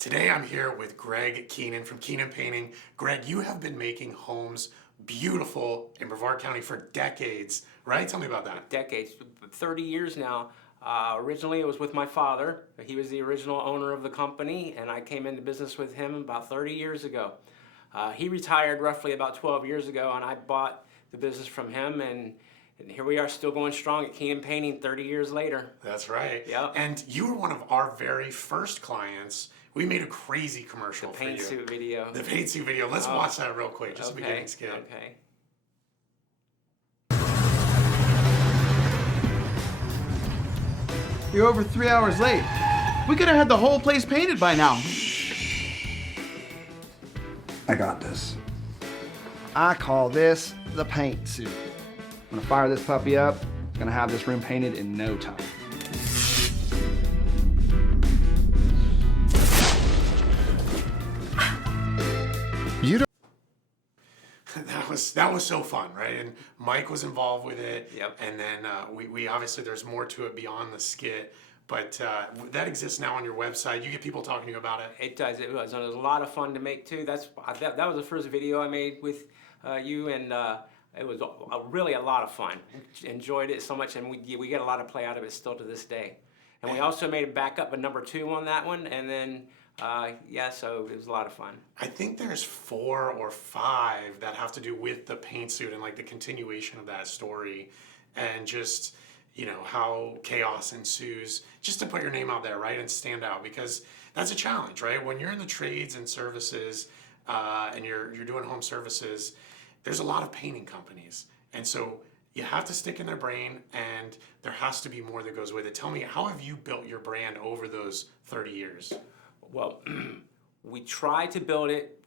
Today I'm here with Greg Keenan from Keenan Painting. Greg, you have been making homes beautiful in Brevard County for decades, right? Tell me about that. Decades, 30 years now. Originally it was with my father. He was the original owner of the company, and I came into business with him about 30 years ago. He retired roughly about 12 years ago, and I bought the business from him, and here we are still going strong at Keenan Painting 30 years later. That's right. Yep. And you were one of our very first clients. We made a crazy commercial for you. Paint suit video. The paint suit video. Let's watch that real quick, just a beginning skit. Okay. You're over 3 hours late. We could have had the whole place painted by now. I got this. I call this the paint suit. I'm gonna fire this puppy up. Gonna have this room painted in no time. You don't. That was so fun, right? And Mike was involved with it. Yep. And then we obviously there's more to it beyond the skit, but that exists now on your website. You get people talking to you about it. It does. It was a lot of fun to make too. That was the first video I made with you, and it was really a lot of fun. Enjoyed it so much, and we get a lot of play out of it still to this day. And we also made a backup, a #2 on that one, and then so it was a lot of fun. I think there's 4 or 5 that have to do with the paint suit and like the continuation of that story, and just how chaos ensues, just to put your name out there, right, and stand out, because that's a challenge, right? When you're in the trades and services and you're doing home services, there's a lot of painting companies, and so you have to stick in their brain, and there has to be more that goes with it. Tell me, how have you built your brand over those 30 years? Well, we try to build it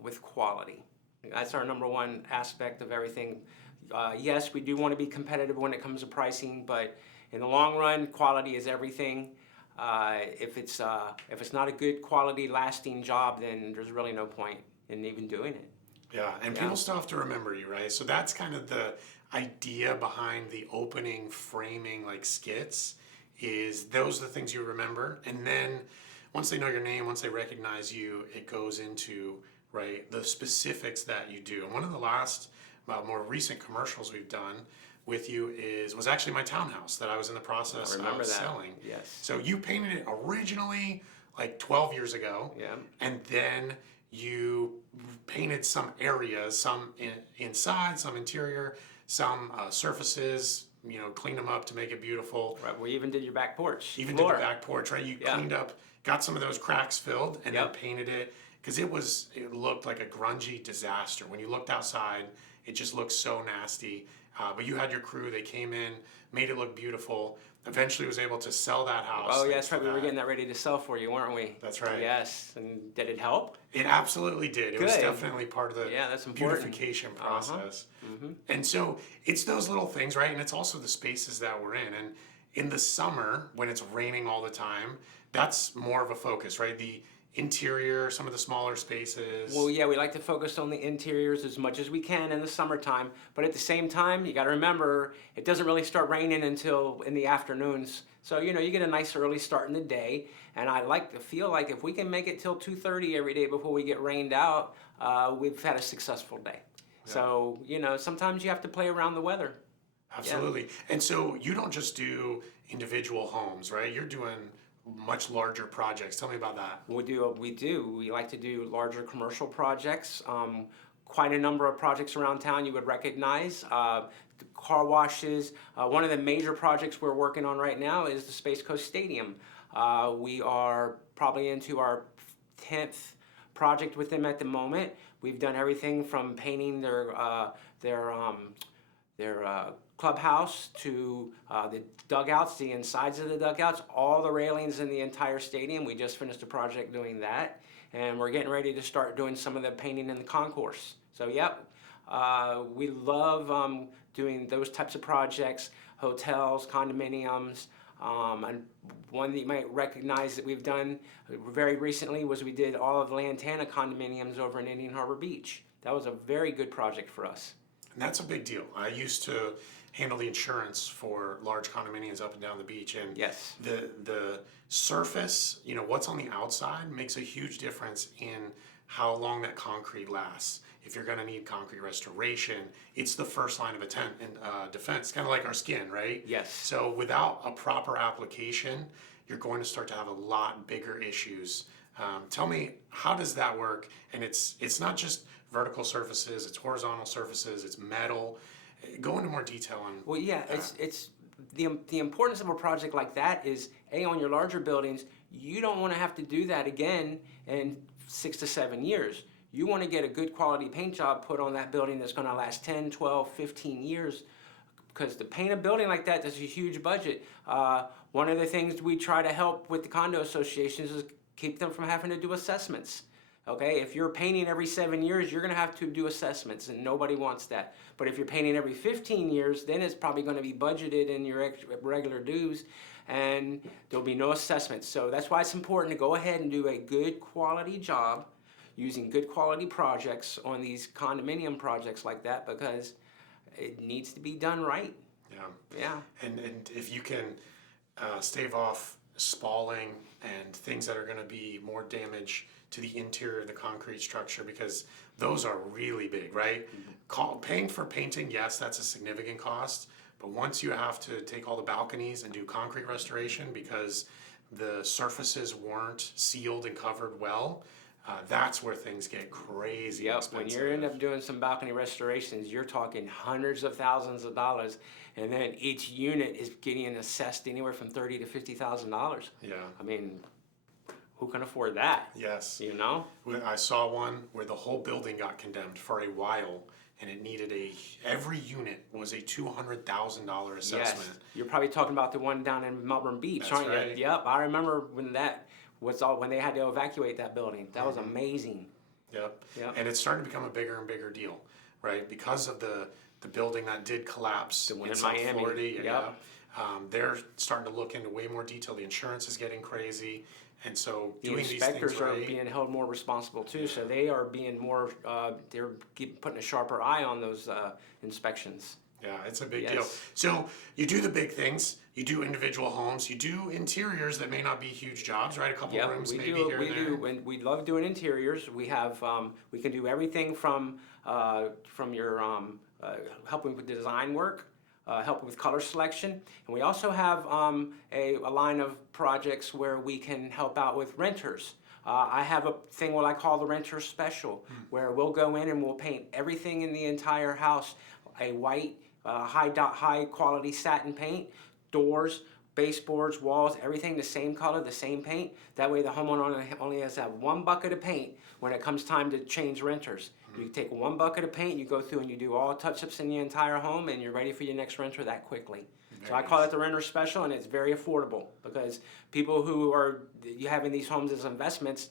with quality. That's our #1 aspect of everything. Yes, we do want to be competitive when it comes to pricing, but in the long run, quality is everything. If it's not a good quality, lasting job, then there's really no point in even doing it. Yeah, and people still have to remember you, right? So that's kind of the idea behind the opening framing, like skits, is those are the things you remember, and then once they know your name, once they recognize you, it goes into, right, the specifics that you do. And one of the last, more recent commercials we've done with you was actually my townhouse that I was in the process of selling. Yes. So you painted it originally like 12 years ago. Yeah. And then you painted some areas, some inside, some interior, some surfaces, cleaned them up to make it beautiful. Right. We even did your back porch. Did the back porch, right? You cleaned up, got some of those cracks filled, and then painted it, because it looked like a grungy disaster. When you looked outside, it just looked so nasty. But you had your crew, they came in, made it look beautiful. Eventually was able to sell that house. Oh, yeah, that's right. We were getting that ready to sell for you, weren't we? That's right. Yes. And did it help? It absolutely did. It was definitely part of the that's important. beautification process. And so it's those little things, right? And it's also the spaces that we're in. And in the summer, when it's raining all the time, that's more of a focus, right? The interior, some of the smaller spaces. Well, yeah, we like to focus on the interiors as much as we can in the summertime, but at the same time, you got to remember, it doesn't really start raining until in the afternoons. So, you get a nice early start in the day, and I like to feel like if we can make it till 2:30 every day before we get rained out, we've had a successful day. Yeah. So, sometimes you have to play around the weather. Absolutely. Yeah. And so you don't just do individual homes, right? You're doing much larger projects. Tell me about that. We do. We like to do larger commercial projects. Quite a number of projects around town you would recognize. The car washes. One of the major projects we're working on right now is the Space Coast Stadium. We are probably into our 10th project with them at the moment. We've done everything from painting their clubhouse to the dugouts, the insides of the dugouts, all the railings in the entire stadium. We just finished a project doing that, and we're getting ready to start doing some of the painting in the concourse. So we love doing those types of projects, hotels, condominiums. And one that you might recognize that we've done very recently was we did all of the Lantana condominiums over in Indian Harbor Beach. That was a very good project for us. And that's a big deal. I used to handle the insurance for large condominiums up and down the beach, and Yes. the surface, what's on the outside makes a huge difference in how long that concrete lasts. If you're going to need concrete restoration, it's the first line of defense, kind of like our skin, right? Yes. So without a proper application, you're going to start to have a lot bigger issues. Tell me, how does that work? And it's not just vertical surfaces, it's horizontal surfaces, it's metal. Go into more detail on. Well, yeah, that. it's the importance of a project like that is on your larger buildings, you don't want to have to do that again in 6 to 7 years. You want to get a good quality paint job put on that building that's going to last 10, 12, 15 years, because to paint a building like that, that's a huge budget. One of the things we try to help with the condo associations is keep them from having to do assessments. Okay, if you're painting every 7 years, you're going to have to do assessments, and nobody wants that. But if you're painting every 15 years, then it's probably going to be budgeted in your regular dues, and there'll be no assessments. So that's why it's important to go ahead and do a good quality job using good quality projects on these condominium projects like that, because it needs to be done right. Yeah. Yeah. And if you can stave off spalling and things that are going to be more damage to the interior of the concrete structure, because those are really big, right? Paying for painting, yes, that's a significant cost, but once you have to take all the balconies and do concrete restoration because the surfaces weren't sealed and covered well, that's where things get crazy expensive. When you end up doing some balcony restorations, you're talking hundreds of thousands of dollars, and then each unit is getting assessed anywhere from $30,000 to $50,000. Yeah. I mean, who can afford that? Yes. You know? I saw one where the whole building got condemned for a while, and it needed every unit was a $200,000 assessment. Yes. You're probably talking about the one down in Melbourne Beach, That's aren't right. you? Yep. I remember when when they had to evacuate that building. That was amazing. Yep. Yep. And it's starting to become a bigger and bigger deal, right? Because of the building that did collapse The one in in South Miami. Florida. Yep. Yeah. They're starting to look into way more detail. The insurance is getting crazy. And so The doing these inspectors things are right. being held more responsible too, so they are being more, they're putting a sharper eye on those inspections. Yeah, it's a big Yes. deal. So you do the big things. You do individual homes. You do interiors that may not be huge jobs, right? A couple Yep, rooms we maybe do. here We and there. do, and we love doing interiors. We have, we can do everything from your helping with design work, helping with color selection, and we also have a line of projects where we can help out with renters. I have a thing what I call the renter special, where we'll go in and we'll paint everything in the entire house a white, high quality satin paint, doors, baseboards, walls, everything the same color, the same paint. That way the homeowner only has to have one bucket of paint when it comes time to change renters. You take one bucket of paint, you go through and you do all touch-ups in the entire home, and you're ready for your next renter that quickly. So I call it the renter special, and it's very affordable because people who are having these homes as investments,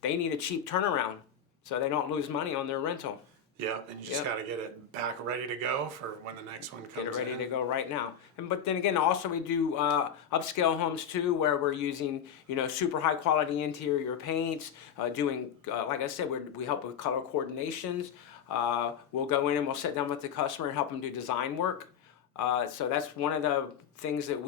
they need a cheap turnaround so they don't lose money on their rental. Yeah, and you just Yep. got to get it back ready to go for when the next one comes Get it ready in. to go right now. But then again, also we do upscale homes too, where we're using super high quality interior paints. Doing like I said, we help with color coordinations. We'll go in and we'll sit down with the customer and help them do design work. So that's one of the things that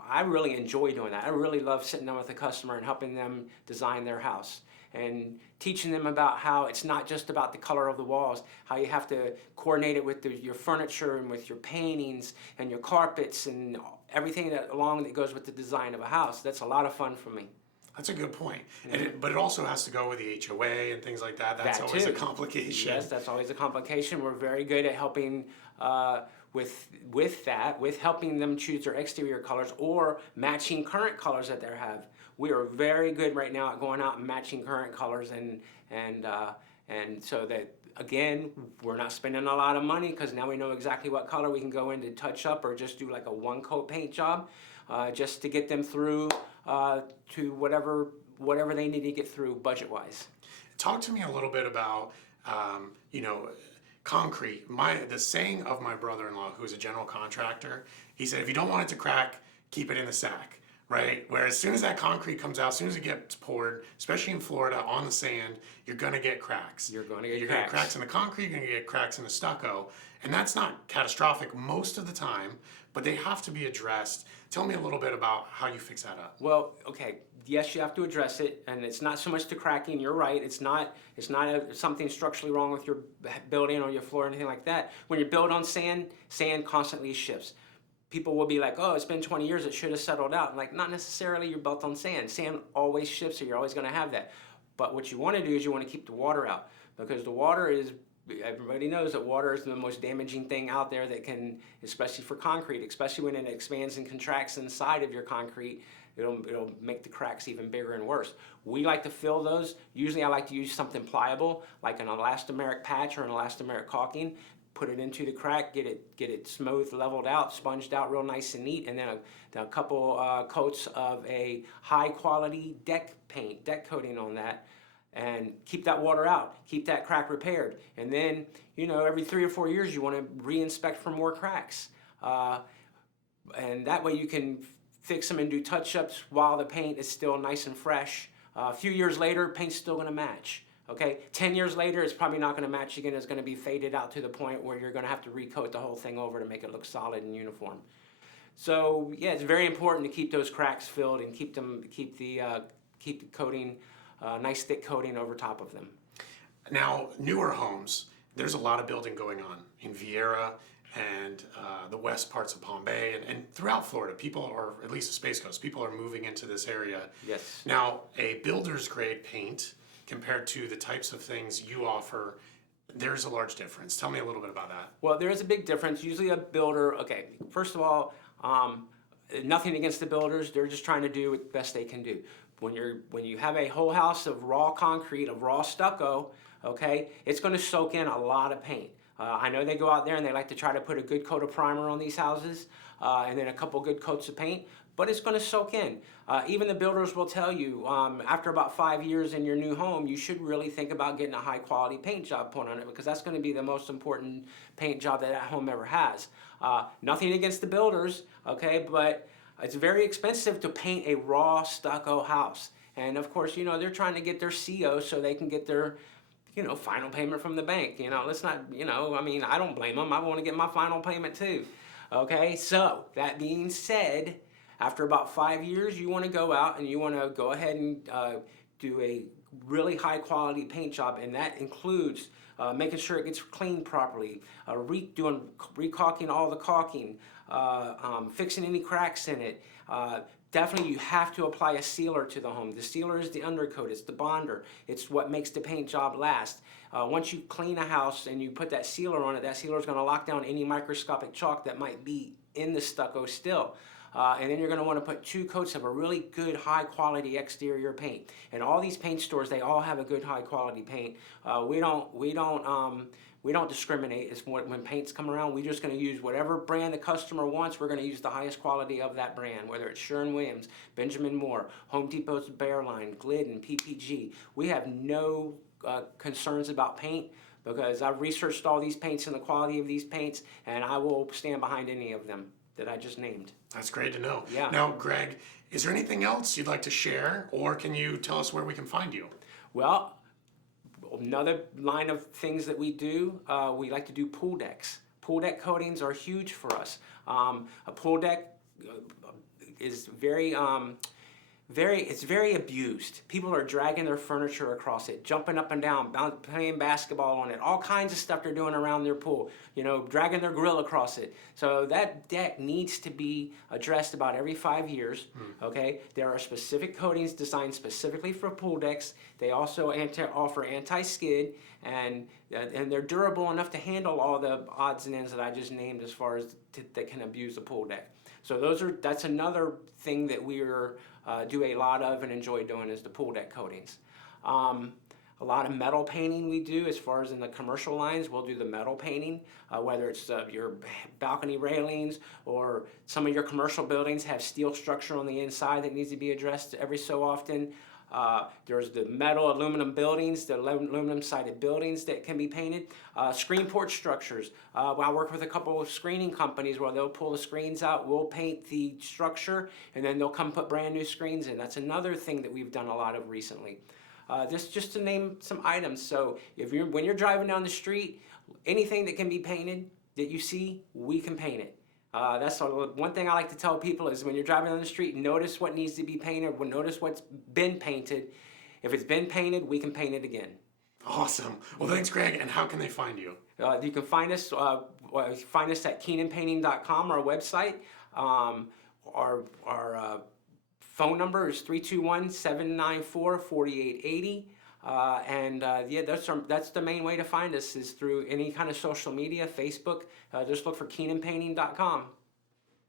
I really enjoy doing that. I really love sitting down with the customer and helping them design their house and teaching them about how it's not just about the color of the walls, how you have to coordinate it with your furniture and with your paintings and your carpets and everything that goes with the design of a house. That's a lot of fun for me. That's a good point. But it also has to go with the HOA and things like that. That's That always too. a complication. Yes, that's always a complication. We're very good at helping with that, with helping them choose their exterior colors or matching current colors that they have. We are very good right now at going out and matching current colors, and so that again, we're not spending a lot of money because now we know exactly what color we can go in to touch up or just do like a one coat paint job, just to get them through to whatever they need to get through budget wise. Talk to me a little bit about concrete. The saying of my brother-in-law, who's a general contractor, he said, if you don't want it to crack, keep it in the sack, right? Where as soon as that concrete comes out, as soon as it gets poured, especially in Florida on the sand, you're gonna get cracks. You're gonna get You're cracks. gonna get cracks in the concrete, you're gonna get cracks in the stucco. And that's not catastrophic most of the time, but they have to be addressed. Tell me a little bit about how you fix that up. Well, okay, yes, you have to address it, and it's not so much the cracking. You're right. It's not something structurally wrong with your building or your floor or anything like that. When you build on sand, sand constantly shifts. People will be like, "Oh, it's been 20 years. It should have settled out." Like, not necessarily. You're built on sand. Sand always shifts, so you're always going to have that. But what you want to do is you want to keep the water out, because the water is. Everybody knows that water is the most damaging thing out there that can, especially for concrete, especially when it expands and contracts inside of your concrete, it'll make the cracks even bigger and worse. We like to fill those. Usually I like to use something pliable, like an elastomeric patch or an elastomeric caulking, put it into the crack, get it smooth, leveled out, sponged out real nice and neat, and then a couple coats of a high quality deck paint, deck coating on that, and keep that water out, keep that crack repaired. And then, every 3 or 4 years you want to re-inspect for more cracks. And that way you can fix them and do touch-ups while the paint is still nice and fresh. A few years later, paint's still going to match. Okay, 10 years later, it's probably not going to match again. It's going to be faded out to the point where you're going to have to recoat the whole thing over to make it look solid and uniform. So yeah, it's very important to keep those cracks filled and keep the coating, nice thick coating over top of them. Now, newer homes, there's a lot of building going on in Vieira and the west parts of Palm Bay and throughout Florida. People are, at least the Space Coast, people are moving into this area. Yes. Now, a builder's grade paint compared to the types of things you offer, there's a large difference. Tell me a little bit about that. Well, there is a big difference. Usually a builder, okay, first of all, nothing against the builders. They're just trying to do the best they can do. When you have a whole house of raw concrete, of raw stucco, okay, it's going to soak in a lot of paint. I know they go out there and they like to try to put a good coat of primer on these houses and then a couple good coats of paint, but it's going to soak in. Even the builders will tell you after about 5 years in your new home, you should really think about getting a high quality paint job put on it, because that's going to be the most important paint job that home ever has. Nothing against the builders, okay, but it's very expensive to paint a raw stucco house. And of course, they're trying to get their CO so they can get their, final payment from the bank. Let's not, I don't blame them. I want to get my final payment too. Okay, so that being said, after about 5 years, you want to go out and you want to go ahead and do a really high quality paint job, and that includes making sure it gets cleaned properly, recalking all the caulking, fixing any cracks in it. Definitely you have to apply a sealer to the home. The sealer is the undercoat, it's the bonder, it's what makes the paint job last. Once you clean a house and you put that sealer on it, that sealer is going to lock down any microscopic chalk that might be in the stucco still. And then you're going to want to put 2 coats of a really good high quality exterior paint. And all these paint stores, they all have a good high quality paint. We don't discriminate. It's when paints come around, we're just going to use whatever brand the customer wants. We're going to use the highest quality of that brand, whether it's Sherwin-Williams, Benjamin Moore, Home Depot's Bearline, Glidden, PPG. We have no concerns about paint, because I've researched all these paints and the quality of these paints, and I will stand behind any of them that I just named. That's great to know. Yeah. Now, Greg, is there anything else you'd like to share, or can you tell us where we can find you? Well, another line of things that we do, we like to do pool decks. Pool deck coatings are huge for us. A pool deck is it's very abused. People are dragging their furniture across it, jumping up and down, playing basketball on it, all kinds of stuff they're doing around their pool, dragging their grill across it. So that deck needs to be addressed about every 5 years, okay? There are specific coatings designed specifically for pool decks. They also offer anti-skid, and they're durable enough to handle all the odds and ends that I just named as far as that can abuse a pool deck. So that's another thing that we're do a lot of and enjoy doing, is the pool deck coatings. A lot of metal painting we do, as far as in the commercial lines, we'll do the metal painting, whether it's your balcony railings, or some of your commercial buildings have steel structure on the inside that needs to be addressed every so often. There's the metal aluminum buildings, the aluminum sided buildings that can be painted. Screen porch structures. I work with a couple of screening companies where they'll pull the screens out, we'll paint the structure, and then they'll come put brand new screens in. That's another thing that we've done a lot of recently. Just to name some items. So when you're driving down the street, anything that can be painted that you see, we can paint it. That's one thing I like to tell people is when you're driving down the street, notice what needs to be painted, notice what's been painted. If it's been painted, we can paint it again. Awesome. Well, thanks, Greg. And how can they find you? You can find us at KeenanPainting.com, our website. Our phone number is 321-794-4880. That's the main way to find us is through any kind of social media, Facebook. Just look for KeenanPainting.com.